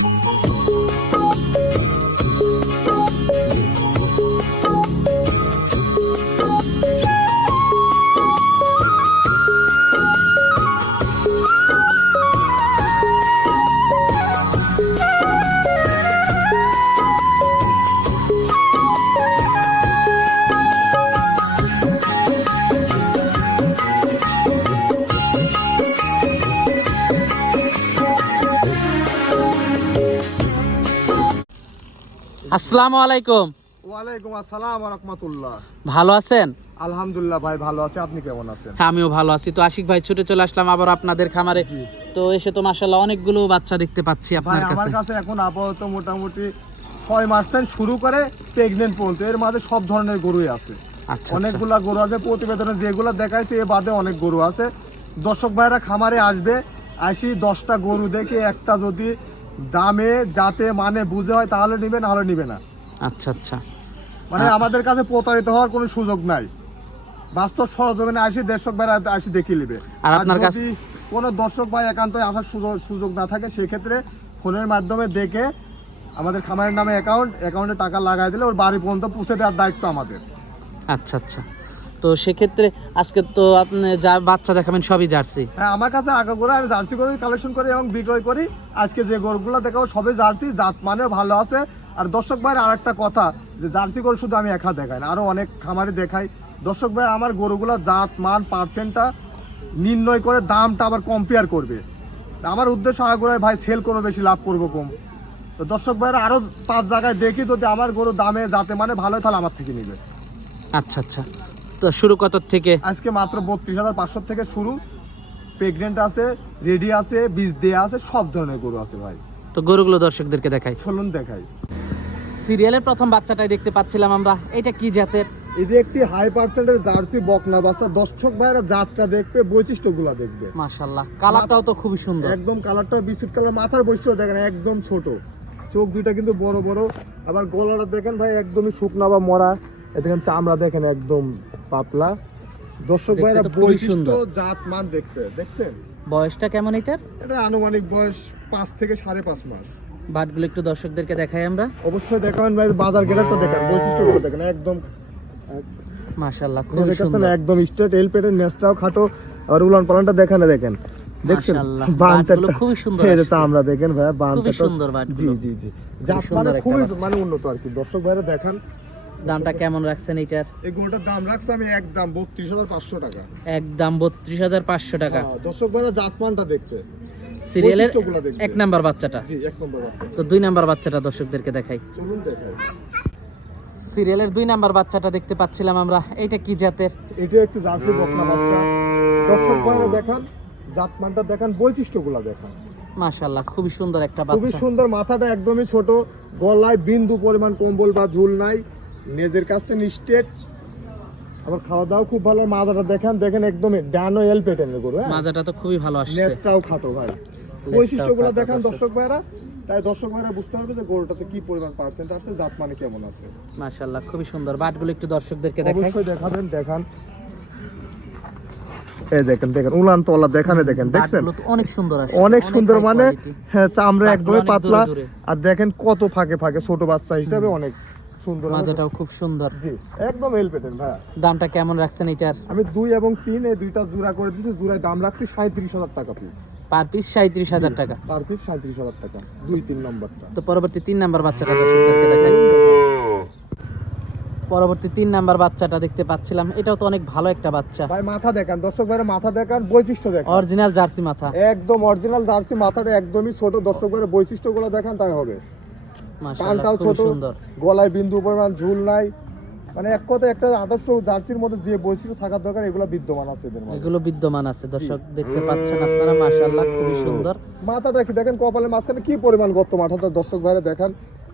Música আসসালামু আলাইকুম। ওয়ালাইকুম আসসালাম রহমতুল্লাহ। ভালো আছেন? আলহামদুলিল্লাহ ভাই ভালো আছে। আপনি কেমন আছেন? হ্যাঁ আমিও ভালো আছি। তো আশিক ভাই ছুটে চলে আসলাম আবার আপনাদের খামারে। তো এসে তো মাসাল্লাহ অনেকগুলো বাচ্চা দেখতে পাচ্ছি আপনার আমার কাছে। কাছে এখন আপাতত মোটামুটি ছয় মাস থেকে শুরু করে প্রেগনেন্ট পর্যন্ত। এর মাঝে সব ধরনের গরুই আছে। আচ্ছা আচ্ছা। অনেকগুলা গরু আছে। প্রতিবেদনে যেগুলো দেখাইছে এ বাদে অনেক গরু আছে। দর্শক ভাইরা খামারে আসবে আসি দশটা গরু দেখে একটা যদি দামে যাতে মানে বুঝে হয় তাহলে নিবে না হলে নিবে না। আচ্ছা আচ্ছা। মানে। আমাদের কাছে প্রতারিত হওয়ার কোনো সুযোগ নাই। বাস্তব সরজমিনে আসি দর্শক ভাই আসি দেখে নিবে। আর আপনার কাছে- কোনো দর্শক ভাই একান্ত আসার সুযোগ সুযোগ না থাকে সেক্ষেত্রে ফোনের মাধ্যমে দেখে আমাদের খামারের নামে অ্যাকাউন্ট অ্যাকাউন্টে টাকা লাগাই দিলে ওর বাড়ি পর্যন্ত পৌঁছে দেওয়ার দায়িত্ব আমাদের। আচ্ছা আচ্ছা। তো সেক্ষেত্রে আজকে তো আপনি যা বাচ্চা দেখাবেন সবই জার্সি। হ্যাঁ আমার কাছে আগে করে আমি জার্সি করে কালেকশন করি এবং বিক্রয় করি। আজকে যে গরুগুলো দেখাবো সবই জার্সি জাত মানে ভালো আছে। আর দর্শক ভাইয়ের আর একটা কথা যে জার্সি গরু শুধু আমি একা দেখাই না আরও অনেক খামারে দেখাই। দর্শক ভাই আমার গরুগুলো জাত মান পার্সেন্টটা নির্ণয় করে দামটা আবার কম্পেয়ার করবে। আমার উদ্দেশ্য আগে ভাই সেল করব বেশি লাভ করব কম। তো দর্শক ভাইয়েরা আরও পাঁচ জায়গায় দেখি যদি আমার গরু দামে যাতে মানে ভালো হয়, তাহলে আমার থেকে নিবে। আচ্ছা আচ্ছা। শুরু কত থেকে? আজকে মাত্র বত্রিশ হাজার পাঁচশো থেকে শুরু। প্রেগনেন্ট আছে রেডি আছে বীজ দেয়া আছে সব ধরনের গরু আছে ভাই। তো গরুগুলো দর্শকদেরকে দেখাই। চলুন দেখাই। সিরিয়ালের প্রথম বাচ্চাটাই দেখতে পাচ্ছিলাম আমরা। এটা কি জাতের? যে একটি হাই পার্সেন্টের জার্সি বকনা বাচ্চা। দর্শক ভাইরা জাতটা দেখবে বৈশিষ্ট্যগুলো দেখবে। মাশাল্লাহ কালারটাও তো খুবই সুন্দর। একদম কালারটা বিস্কুট কালার মাথার বৈশিষ্ট্য দেখেন একদম ছোট। চোখ দুইটা কিন্তু বড় বড়। আবার গলাটা দেখেন ভাই একদমই শুকনা বা মরা। এটা দেখেন চামড়া দেখেন একদম পাতলা। দর্শক ভাইরা খুবই সুন্দর। জাত মান দেখবে দেখছেন? বয়সটা কেমন এটার? এটা আনুমানিক বয়স পাঁচ থেকে সাড়ে পাঁচ মাস। বাটগুলো একটু দর্শকদেরকে দেখাই আমরা। অবশ্যই দেখাবেন ভাই বাজার গেলারটা দেখেন বৈশিষ্ট্যগুলো দেখেন একদম মাশাল্লাহ খুবই দেখেন সুন্দর। একদম স্ট্রেট এল পেটের নেসটাও খাটো আর উলান পালানটা দেখেন দেখেন। দেখছেন? মাশাআল্লাহ, সুন্দর এই যে আমরা দেখেন ভাই সুন্দর জি বাটগুলো জি। জি জাত সুন্দর মানে। মানে উন্নত আর কি। দর্শক ভাইরা দেখান দামটা কেমন রাখছেন এটার এই গরুটার দাম রাখছে আমি একদম বত্রিশ হাজার পাঁচশো টাকা। একদম বত্রিশ হাজার পাঁচশো টাকা। হ্যাঁ, দর্শক ভাইরা জাতমানটা দেখতে। সিরিয়ালের এক নাম্বার বাচ্চাটা? জি এক নম্বর বাচ্চা তো দুই নাম্বার বাচ্চাটা দর্শকদেরকে দেখাই। চলুন দেখাই। সিরিয়ালের দুই নাম্বার বাচ্চাটা দেখতে পাচ্ছিলাম আমরা। এইটা কি জাতের? এটা একটু জার্সি বকনা বাচ্চা। দর্শক ভাইরা দেখান জাতমানটা দেখান বৈশিষ্ট্যগুলো দেখান। মাশাল্লাহ খুবই সুন্দর একটা খুবই সুন্দর মাথাটা একদমই ছোট গলায় বিন্দু পরিমাণ কম্বল বা ঝুল নাই। নেজের কাছে নিস্টেট আবার খাওয়া দাওয়া খুব ভালো মাজাটা দেখেন দেখেন একদম ডানো এল পেটেনের গরু হ্যাঁ? মাজাটা তো খুবই ভালো আসছে। নেজটাও খাটো ভাই। বৈশিষ্ট্যগুলো দেখেন দর্শক ভাইরা। তাই দর্শক ভাইরা বুঝতে পারবে যে গরুটাতে কি পরিমাণ পার্সেন্ট আছে জাত মানে কেমন আছে। মাশাল্লাহ খুবই সুন্দর। বাটগুলো একটু দর্শকদেরকে দেখাই। অবশ্যই দেখাবেন দেখান। এই দেখেন দেখেন উলান তলা দেখানে দেখেন দেখছেন? অনেক সুন্দর অনেক সুন্দর মানে হ্যাঁ চামড়া একদমই পাতলা। আর দেখেন কত ফাঁকে ফাঁকে ছোট বাচ্চা হিসাবে অনেক। সুন্দর মাজাটাও খুব সুন্দর। জি একদম এল পেটেন ভাই দামটা কেমন রাখছেন এটার? আমি দুই এবং তিন এই দুইটা জোড়া করে জোড়ায় দাম রাখছি সাঁত্রিশ হাজার টাকা পিস পার পিস সাঁত্রিশ হাজার টাকা। পার পিস সাঁত্রিশ হাজার টাকা দুই তিন নম্বরটা। তো পরবর্তী তিন নাম্বার বাচ্চাটা দর্শকদেরকে দেখাই। পরবর্তী তিন নাম্বার বাচ্চাটা দেখতে পাচ্ছিলাম। এটাও তো অনেক ভালো একটা বাচ্চা। ভাই মাথা দেখান দর্শক ভাইয়ের মাথা দেখান বৈশিষ্ট্য দেখান। অরিজিনাল জার্সি মাথা। একদম অরিজিনাল জার্সি মাথাটা একদমই ছোট দর্শক ভাইয়ের বৈশিষ্ট্যগুলো দেখান তাই হবে। কানটাও ছোট গলায় বিন্দু পরিমাণ ঝুল নাই। মানে এক কথায় একটা আদর্শ জার্সির মধ্যে যে বৈশিষ্ট্য থাকার দরকার এগুলো বিদ্যমান আছে এদের মধ্যে। এগুলো বিদ্যমান আছে দর্শক দেখতে পাচ্ছেন আপনারা মাশাআল্লাহ খুবই সুন্দর। মাথাটা কি দেখেন কপালের মাঝখানে কি পরিমাণ গর্ত? মাথাটা দর্শক ভাইরা দেখান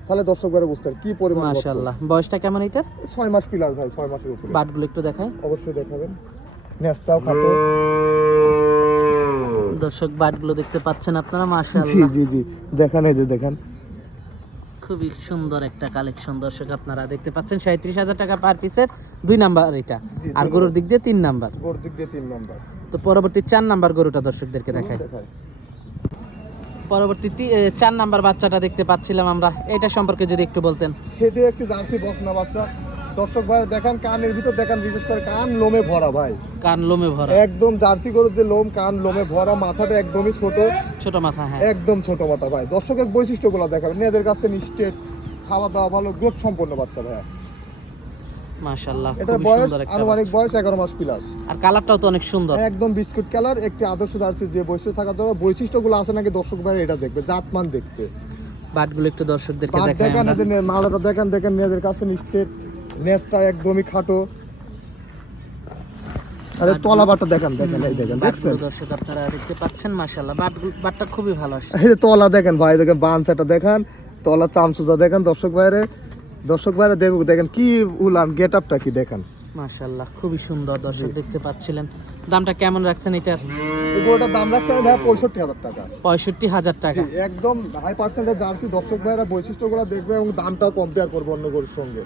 তাহলে দর্শক ভাইরা বুঝতে কি পরিমাণ। মাশাআল্লাহ বয়সটা কেমন এটার? ছয় মাস পিলার ভাই ছয় মাসের উপরে। বাটগুলো একটু দেখাই। অবশ্যই দেখাবেন। নেসটাও খাটো। দর্শক বাটগুলো দেখতে পাচ্ছেন আপনারা জি মাশাআল্লাহ। জি জি দেখান এই যে দেখান। খুবই সুন্দর একটা কালেকশন দর্শক আপনারা দেখতে পাচ্ছেন। সাঁত্রিশ হাজার টাকা পার পিসের দুই নাম্বার এটা। আর গরুর দিক দিয়ে তিন নাম্বার গরুর দিক দিয়ে তিন নাম্বার তো পরবর্তী চার নাম্বার গরুটা দর্শকদেরকে দেখায় পরবর্তী চার নাম্বার বাচ্চাটা দেখতে পাচ্ছিলাম আমরা। এটা সম্পর্কে যদি একটু বলতেন। সেটি একটি জার্সি বকনা বাচ্চা। দর্শক ভাই দেখেন কানের ভিতর দেখেন বিশেষ করে কান লোমে ভরা ভাই। কান লোমে ভরা। একদম জার্সি গরুর যে লোম কান লোমে ভরা মাথাটা একদমই ছোট। ছোট মাথা হ্যাঁ। একদম ছোট মাথা ভাই। দর্শকের বৈশিষ্ট্যগুলো দেখাবেন। নিজেদের কাছে নিশ্চিত খাওয়া দাওয়া ভালো গ্রোথ সম্পন্ন বাচ্চা ভাই। মাশাআল্লাহ এটা বয়স আনুমানিক বয়স এগারো মাস প্লাস আর কালারটাও তো অনেক সুন্দর। একদম বিস্কুট কালার একটি আদর্শ জার্সি যে বৈশিষ্ট্য থাকা দরকার বৈশিষ্ট্যগুলো আছে নাকি দর্শক ভাই এটা দেখবে জাতমান দেখবে বাটগুলো একটু দর্শকদেরকে দেখেন। মালাটা দেখেন দেখেন নিজেদের কাছে নিশ্চিত। নেসটা একদমই খাটো। আরে তলা বাটা দেখেন দেখেন এই দেখেন দেখছেন? দর্শক আপনারা দেখতে পাচ্ছেন মাশাআল্লাহ। বাটগুলো বাটটা খুবই ভালো আসছে। এই যে তলা দেখেন ভাই দেখেন বানসাটা দেখেন তলা চামচুটা দেখেন দর্শক ভাইরে। দর্শক ভাইরে দেখুক দেখেন কি উলান গেট আপটা কি দেখেন? মাশাআল্লাহ খুবই সুন্দর দর্শক দেখতে পাচ্ছিলেন। দামটা কেমন রাখছেন এটার? এই গরুটার দাম রাখছে আমি ভাই পঁয়ষট্টি হাজার টাকা। পঁয়ষট্টি হাজার টাকা। একদম হাই পার্সেন্টের জার্সি দর্শক ভাইরা বৈশিষ্ট্যগুলো দেখবে এবং দামটাও কম্পেয়ার করবে অন্য গরুর সঙ্গে।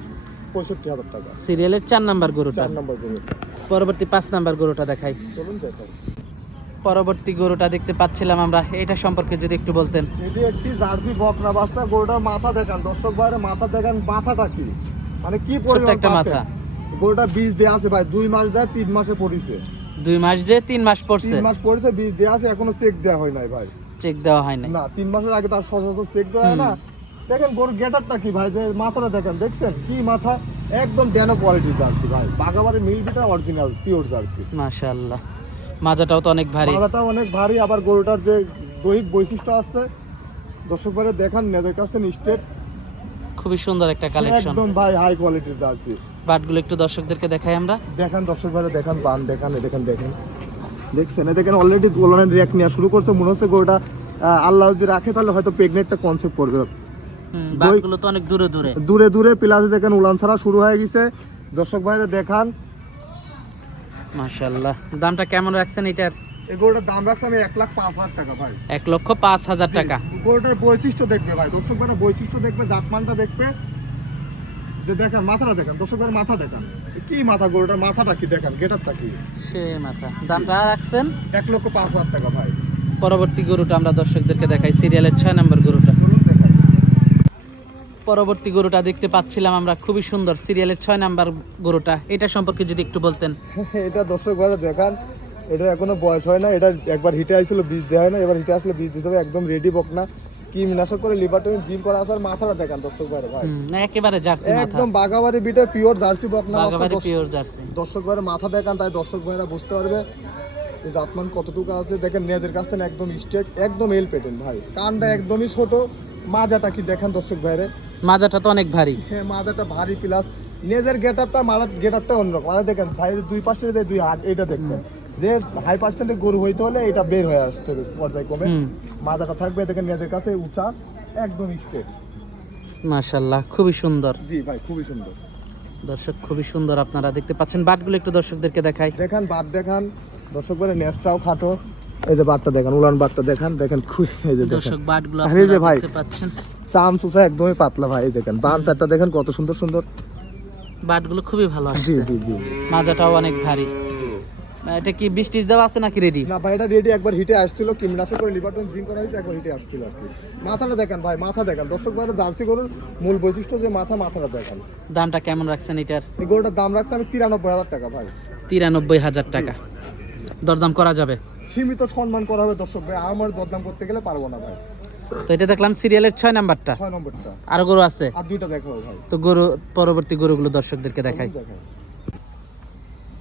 পঁয়ষট্টি হাজার টাকা। সিরিয়ালের চার নাম্বার গরুটা? চার নম্বর গরু পরবর্তী পাঁচ নাম্বার গরুটা দেখাই। চলুন দেখাই। পরবর্তী গরুটা দেখতে পাচ্ছিলাম আমরা। এটা সম্পর্কে যদি একটু বলতেন। এটি একটি জার্সি বকনা বাচ্চা। গরুটার মাথা দেখান। দর্শক ভাইরা মাথা দেখান মাথাটা কি? মানে কি পরিমাণ একটা মাথা। গরুটা বীজ দেওয়া আছে ভাই। দুই মাস যায় তিন মাসে পড়িছে। দুই মাস যে তিন মাস পড়ছে। তিন মাস পড়েছে বীজ দেওয়া আছে। এখনও চেক দেওয়া হয় নাই ভাই। চেক দেওয়া হয় নাই। না তিন মাসের আগে তার সচরাচর চেক দেওয়া হয় না। দেখেন গরুর গেটারটা কি ভাই? যে মাথাটা দেখেন দেখছেন? কি মাথা? একদম ড্যানো কোয়ালিটি জার্সি ভাই। বাগাবাড়ি মিলবিটা অরিজিনাল পিওর জার্সি। মাশাআল্লাহ। মাজাটাও তো অনেক ভারী। মাথাটা অনেক ভারী আবার গরুটার যে দৈহিক বৈশিষ্ট্য আছে দর্শক ভাইরা দেখান নেদের কাছে নিশ্চিত। খুবই সুন্দর একটা কালেকশন একদম ভাই হাই কোয়ালিটির জার্সি। বাটগুলো একটু দর্শকদেরকে দেখাই আমরা। দেখান দর্শক ভাইরা দেখান বান দেখান এ দেখেন দেখেন। দেখছেন? দেখেন অলরেডি দোলনের রিয়াক্ট নেওয়া শুরু করছে। মনে হচ্ছে গরুটা আল্লাহ যদি রাখে তাহলে হয়তো প্রেগনেন্টটা কনসেপ্ট করবে। তো অনেক দূরে দূরে। দূরে দূরে প্লাসে দেখেন উলান ছাড়া শুরু হয়ে গেছে। দর্শক ভাইরা দেখান। মাশাআল্লাহ। দামটা কেমন রাখছেন এটার? এই গরুটার দাম রাখছে আমি এক লাখ পাঁচ হাজার টাকা ভাই। এক লক্ষ পাঁচ হাজার টাকা। গরুটার বৈশিষ্ট্য দেখবে ভাই। দর্শক ভাইরা বৈশিষ্ট্য দেখবে জাতমানটা দেখবে। যে দেখেন মাথাটা দেখেন। দর্শক ভাইয়ের মাথা দেখান। কি মাথা গরুটার? মাথাটা কি দেখেন? গেটারটা কি? সে মাথা। দামটা রাখছেন? এক লক্ষ পাঁচ হাজার টাকা ভাই। পরবর্তী গরুটা আমরা দর্শকদেরকে দেখাই। সিরিয়ালের ছয় নম্বর পরবর্তী গরুটা দেখতে পাচ্ছিলাম আমরা। খুবই সুন্দর। সিরিয়ালের ছয় নাম্বার গরুটা। এটা সম্পর্কে যদি একটু বলতেন। এটা দর্শক ভাইরা দেখান। এটা এখনও বয়স হয় না। এটা একবার হিটে আসছিল বীজ দেওয়া হয় না। এবার হিটে আসলে বীজ দিতে হবে। একদম রেডি বক না কি মিনাশক করে লিভারটমিন জিম করা আসার মাথাটা দেখান দর্শক ভাই। না, একেবারে জার্সি মাথা। একদম বাগাবাড়ি বিটের পিওর জার্সি বক না বাগাবাড়ি পিওর জার্সি। দর্শক ভাইরা মাথা দেখান তাই দর্শক ভাইরা বুঝতে পারবে। যে জাতমান কতটুকু আছে? দেখেন নেজের কাছ থেকে একদম স্ট্রেট একদম এল পেটেন ভাই। কানটা একদমই ছোট। মাজাটা কি দেখেন দর্শক ভাইরে? মাজাটা তো অনেক ভারী। হ্যাঁ মাজাটা ভারী প্লাস নেজের গেট আপটা মাজার গেট আপটা অন্যরকম। মানে দেখেন ভাই দুই পাশে দুই হাত এটা দেখবেন যে হাই পার্সেন্টের গরু হইতে হলে এটা বের হয়ে আসতে হবে পর্যায়ক্রমে। হুম। মাজাটা থাকবে দেখেন নেজের কাছে উঁচা একদম স্ট্রেট মাশাল্লাহ খুবই সুন্দর। জি ভাই খুবই সুন্দর। দর্শক খুবই সুন্দর আপনারা দেখতে পাচ্ছেন। বাটগুলো একটু দর্শকদেরকে দেখাই। দেখান বাট দেখান। দর্শক করে নেসটাও খাটো। এই যে বাটটা দেখেন উলান বাটটা দেখান। দেখেন খুব এই যে দর্শক বাটগুলো যে আপনারা ভাই। দেখতে পাচ্ছেন। চাম চুচা একদমই পাতলা ভাই দেখেন। বান চারটা দেখেন কত সুন্দর সুন্দর। বাটগুলো খুবই ভালো জি জি জি। মাজাটাও অনেক ভারী। এটা কি বিশ টিস দেওয়া আছে নাকি রেডি না ভাই এটা রেডি একবার হিটে আসছিল কিমনাশে করে লিভারটন জিম করা হয়েছে একবার হিটে আসছিল আর কি। মাথাটা দেখেন ভাই মাথা দেখেন। দর্শক ভাইরা জার্সি করুন মূল বৈশিষ্ট্য যে মাথা মাথাটা দেখেন। দামটা কেমন রাখছেন এটার? এই গরুটার দাম রাখছে আমি তিরানব্বই হাজার টাকা ভাই। তিরানব্বই হাজার টাকা। দরদাম করা যাবে? সীমিত সম্মান করা হবে দর্শক ভাই আমার দরদাম করতে গেলে পারব না ভাই। তো এটা দেখলাম সিরিয়ালের ছয় নাম্বারটা। আরও গরু আছে। আর দুইটা দেখাবো ভাই। তো গরু পরবর্তী গরুগুলো দর্শকদেরকে দেখাই।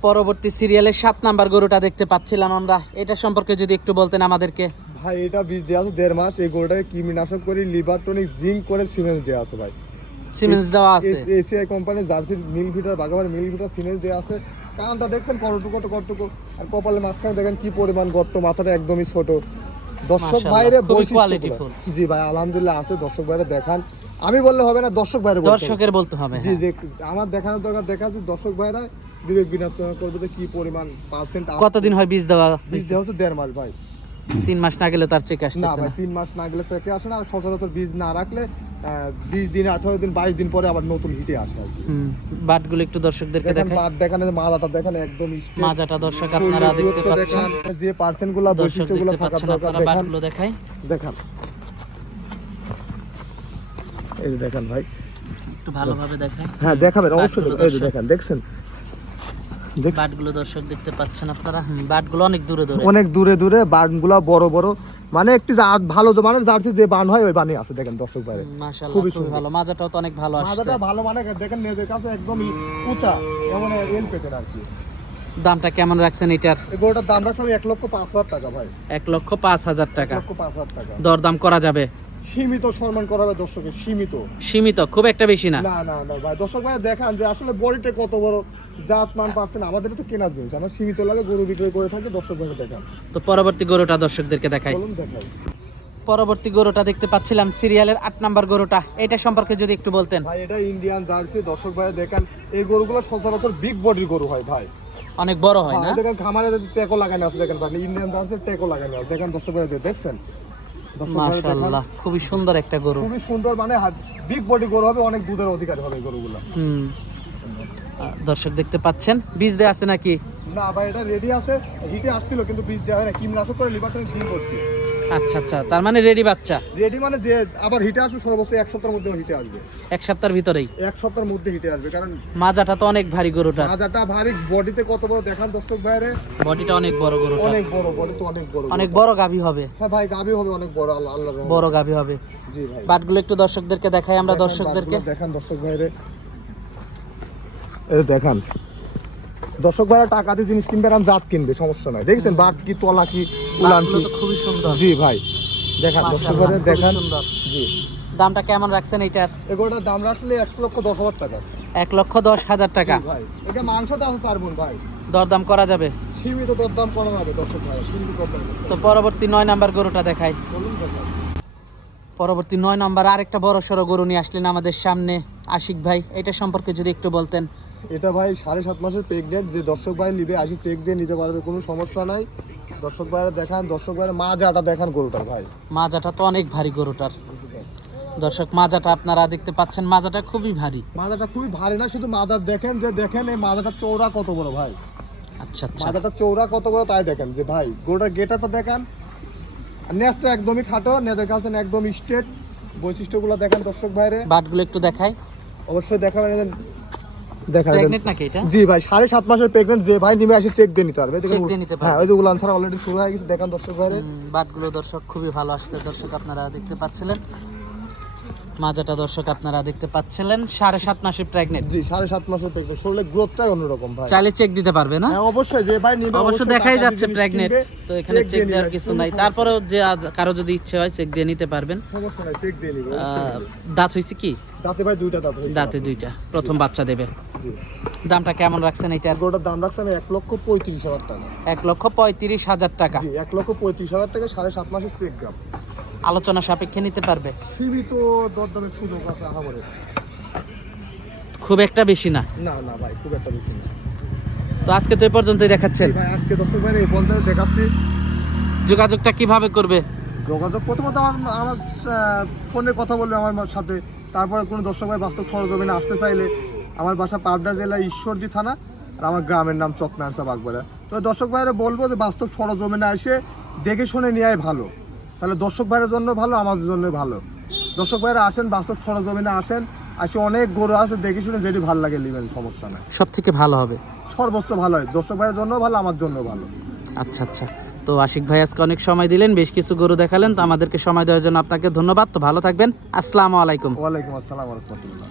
পরবর্তী সিরিয়ালের সাত নাম্বার গরুটা দেখতে পাচ্ছিলাম আমরা। এটা সম্পর্কে যদি একটু বলতেন আমাদেরকে। ভাই এটা বীজ দেওয়া আছে দেড় মাস। এই গরুটাকে কৃমিনাশক করে লিভার টনিক জিঙ্ক করে সিমেন্ট দেওয়া আছে ভাই। সিমেন্স দেওয়া আছে। এসিআই কোম্পানির জার্সির মিল ভিটার বাগাবার মিল ভিটার সিমেন্ট দেওয়া আছে। কানটা দেখছেন কতটুকু কত কতটুকু? আর কপালের মাঝখানে দেখেন কি পরিমাণ গর্ত মাথাটা একদমই ছোট। দর্শক বাইরে জি ভাই আলহামদুলিল্লাহ আছে দর্শক বাইরে দেখান। আমি বললে হবে না দর্শক বাইরে দর্শকের বলতে হবে জি জি যে আমার দেখানোর দরকার দেখা যাচ্ছে দর্শক ভাইরা বিবেক বিনাশনা করবে কি পরিমাণ পার্সেন্ট কতদিন হয় বীজ দেওয়া? বীজ দেওয়া হচ্ছে দেড় মাস ভাই। তিন মাস না গেলে তার চেক আসতেছে ভাই না। তিন মাস না গেলে চেকে আসে না আর সচরাচর বীজ না রাখলে বিশ দিন আঠারো দিন বাইশ দিন পরে আবার নতুন হিটে আসে আর কি। হুম বাটগুলো একটু দর্শকদেরকে দেখেন দেখাই। বাদ দেখান মালাটা দেখেন একদম। মাজাটা দর্শক আপনারা দেখতে পাচ্ছেন। দেখান, যে পার্সেন্টগুলা দর্শক বৈশিষ্ট্যগুলো দেখতে পাচ্ছেন দরকার আপনারা দেখান। বাটগুলো দেখাই। দেখান। এই যে দেখেন ভাই। একটু ভালোভাবে দেখাই। হ্যাঁ দেখাবেন অবশ্যই এই যে দেখেন দেখছেন? বাটগুলো দর্শক দেখতে পাচ্ছেন আপনারা। বাটগুলো অনেক দূরে দূরে। অনেক দূরে দূরে বানগুলা বড় বড়। মানে একটি জাত ভালো মানে জার্সি যে বান হয় ওই বানই আছে দেখেন দর্শক বাইরে মাশাআল্লাহ খুবই। ভালো। মাজাটাও তো অনেক ভালো আসছে। মাজাটা ভালো মানে দেখেন মেয়েদের কাছে একদম উঁচা এমন এল পেটের আর কি। দামটা কেমন রাখছেন এটার? গরুটার দাম রাখলাম এক লক্ষ পাঁচ হাজার টাকা ভাই। এক লক্ষ পাঁচ হাজার এক টাকা লক্ষ পাঁচ হাজার টাকা। দরদাম করা যাবে? সীমিত সম্মান করা হবে দর্শকের সীমিত। সীমিত খুব একটা বেশি না? না না না ভাই দর্শক ভাই দেখান যে আসলে বডিটা কত বড় জাত মান পাচ্ছেন আমাদের তো কেনার জিনিস। আমরা সীমিত লাগে গরু বিক্রয় করে থাকি দর্শক ভাই দেখান তো পরবর্তী গরুটা দর্শকদেরকে দেখাই। বলুন দেখাই। পরবর্তী গরুটা দেখতে পাচ্ছিলাম সিরিয়ালের আট নাম্বার গরুটা। এটা সম্পর্কে যদি একটু বলতেন। ভাই এটা ইন্ডিয়ান জার্সি দর্শক ভাই দেখেন এই গরুগুলো সচরাচর বিগ বডির গরু হয় ভাই। অনেক বড় হয় না? হ্যাঁ, দেখেন খামারে টেকো লাগানো আছে দেখেন ভাই ইন্ডিয়ান জার্সি টেকো লাগানো আছে। দেখেন দর্শক ভাই দেখছেন। মাশাআল্লাহ খুবই সুন্দর একটা গরু। খুবই সুন্দর মানে বিগ বডি গরু হবে অনেক দুধের অধিকারী হবে গরুগুলো। হুম। দর্শক দেখতে পাচ্ছেন। বীজ দেয়া আছে নাকি? না ভাই এটা রেডি আছে। হিটে আসছিল কিন্তু বীজ দেওয়া হয় না কীটনাশক করে লিভারটা শুরু করছি। আচ্ছা আচ্ছা। তার মানে রেডি বাচ্চা? রেডি মানে যে আবার হিটে আসবে সর্বোচ্চ এক সপ্তাহের মধ্যে হিটে আসবে। এক সপ্তাহের ভিতরেই? এক সপ্তাহের মধ্যে হিটে আসবে কারণ মাজাটা তো অনেক ভারী গরুটা। মাজাটা ভারী বডিতে কত বড় দেখান দর্শক ভাইরে? বডিটা অনেক বড় গরুটা। অনেক বড় বডি তো অনেক বড়। অনেক বড় গাভী হবে। হ্যাঁ ভাই গাবি হবে অনেক বড় আল্লাহ আল্লাহ বড় গাভী হবে। জি ভাই। বাটগুলো একটু দর্শকদেরকে দেখাই আমরা দর্শকদেরকে। দেখান দর্শক ভাইরে। দেখান। দর্শক ভাইরা টাকা দিয়ে জিনিস কিনবে আর জাত কিনবে সমস্যা নাই। দেখছেন বাট কি তলা কি উলান কি? খুবই সুন্দর। জি ভাই দেখান দর্শক ভাইরা দেখান। জি। দামটা কেমন রাখছেন এইটার? এগুলোটার দাম রাখলে এক লক্ষ দশ হাজার টাকা। এক লক্ষ দশ হাজার টাকা। ভাই এটা মাংস তো আছে চার ভাই। দরদাম করা যাবে? সীমিত দরদাম করা যাবে দর্শক ভাই সীমিত দরদাম তো পরবর্তী নয় নাম্বার গরুটা দেখাই। পরবর্তী নয় নাম্বার আরেকটা বড় সড়ো গরু নিয়ে আসলেন আমাদের সামনে। আশিক ভাই এটা সম্পর্কে যদি একটু বলতেন। এটা ভাই সাড়ে সাত মাসের প্রেগনেন্ট যে দর্শক ভাই নিবে আসি চেক দিয়ে নিতে পারবে কোনো সমস্যা নাই। দর্শক ভাইরা দেখান দর্শক ভাইরা মা যাটা দেখান গরুটার ভাই। মাজাটা তো অনেক ভারী গরুটার। দর্শক মাজাটা আপনারা দেখতে পাচ্ছেন মাজাটা খুবই ভারী। মাজাটা খুবই ভারী না শুধু মাদার দেখেন যে দেখেন এই মাজাটা চৌড়া কত বড় ভাই। আচ্ছা আচ্ছা। মাদাটার চৌড়া কত বড় তাই দেখেন যে ভাই গরুটার গেটারটা দেখেন। আর নেসটা একদমই খাটো নেদের কাছে একদম স্ট্রেট বৈশিষ্ট্যগুলো দেখেন দর্শক ভাইরে। বাটগুলো একটু দেখাই। অবশ্যই দেখাবেন নাকি এটা? জি ভাই সাড়ে সাত মাসের প্রেগনেন্ট যে ভাই আসি চেক দিয়ে নিতে পারবে। দেখুন, দিয়ে নিতে পারবে। হ্যাঁ ওই যে উলান ছাড়া অলরেডি শুরু হয়ে গেছে দেখান দর্শক বাটগুলো দর্শক খুবই ভালো আসছে। দর্শক আপনারা দেখতে পাচ্ছিলেন। মাজাটা দর্শক আপনারা দেখতে পাচ্ছিলেন। সাড়ে সাত মাসের প্রেগনেন্ট জি সাড়ে সাত মাসের প্রেগনেন্ট গ্রোথটাই অন্যরকম ভাই। চাইলে চেক দিতে পারবে না? হ্যাঁ অবশ্যই যে ভাই নিবে অবশ্য অবশ্যই দেখাই যাচ্ছে প্রেগনেন্ট তো এখানে চেক দেওয়ার কিছু নাই। তারপরেও যে কারও যদি ইচ্ছে হয় চেক দিয়ে নিতে পারবেন। সমস্যা নাই চেক দিয়ে নিবে দাঁত হয়েছে কি? দাঁতে ভাই দুইটা দাঁত হয়েছে দাঁতে দুইটা। প্রথম বাচ্চা দেবে দামটা কেমন রাখছেন এটার গরুটার দাম রাখছে আমি এক লক্ষ পঁয়ত্রিশ হাজার টাকা। এক লক্ষ পঁয়ত্রিশ হাজার টাকা। জি এক লক্ষ পঁয়ত্রিশ হাজার টাকা সাড়ে সাত মাসের চেক গাম আলোচনা সাপেক্ষে নিতে পারবে? সীমিত দরদামের সুযোগ আছে আহামরে খুব একটা বেশি না? না না ভাই খুব একটা বেশি না। তো আজকে তো এই পর্যন্তই দেখাচ্ছেন। ভাই আজকে দর্শক ভাই এই বলতে দেখাচ্ছি। যোগাযোগটা কীভাবে করবে? যোগাযোগ প্রথমত আমার আমার ফোনে কথা বলবে আমার সাথে। তারপরে কোনো দর্শক ভাই বাস্তব সরজমিনে আসতে চাইলে আমার বাসা পাবনা জেলা ঈশ্বরদী থানা আর আমার গ্রামের নাম চকনারসা বাগবাড়া তো দর্শক ভাইরা বলব যে বাস্তব সরজমিনে এসে দেখে শুনে নেওয়াই ভালো। তাহলে দর্শক ভাইয়ের জন্য ভালো আমাদের জন্য ভালো। দর্শক ভাইরা আসেন বাস্তব সরজমিনে আসেন আসে অনেক গরু আছে দেখে শুনে যেটি ভালো লাগে নেবেন সমস্যা নাই। সব থেকে ভালো হবে? সর্বোচ্চ ভালো হয়। দর্শক ভাইয়ের জন্য ভালো আমার জন্য ভালো। আচ্ছা আচ্ছা। তো আশিক ভাই আজকে অনেক সময় দিলেন বেশ কিছু গরু দেখালেন তো আমাদেরকে সময় দেওয়ার জন্য আপনাকে ধন্যবাদ। তো ভালো থাকবেন। আসসালামু আলাইকুম। ওয়ালাইকুম আসসালাম রহমতুল্লাহ।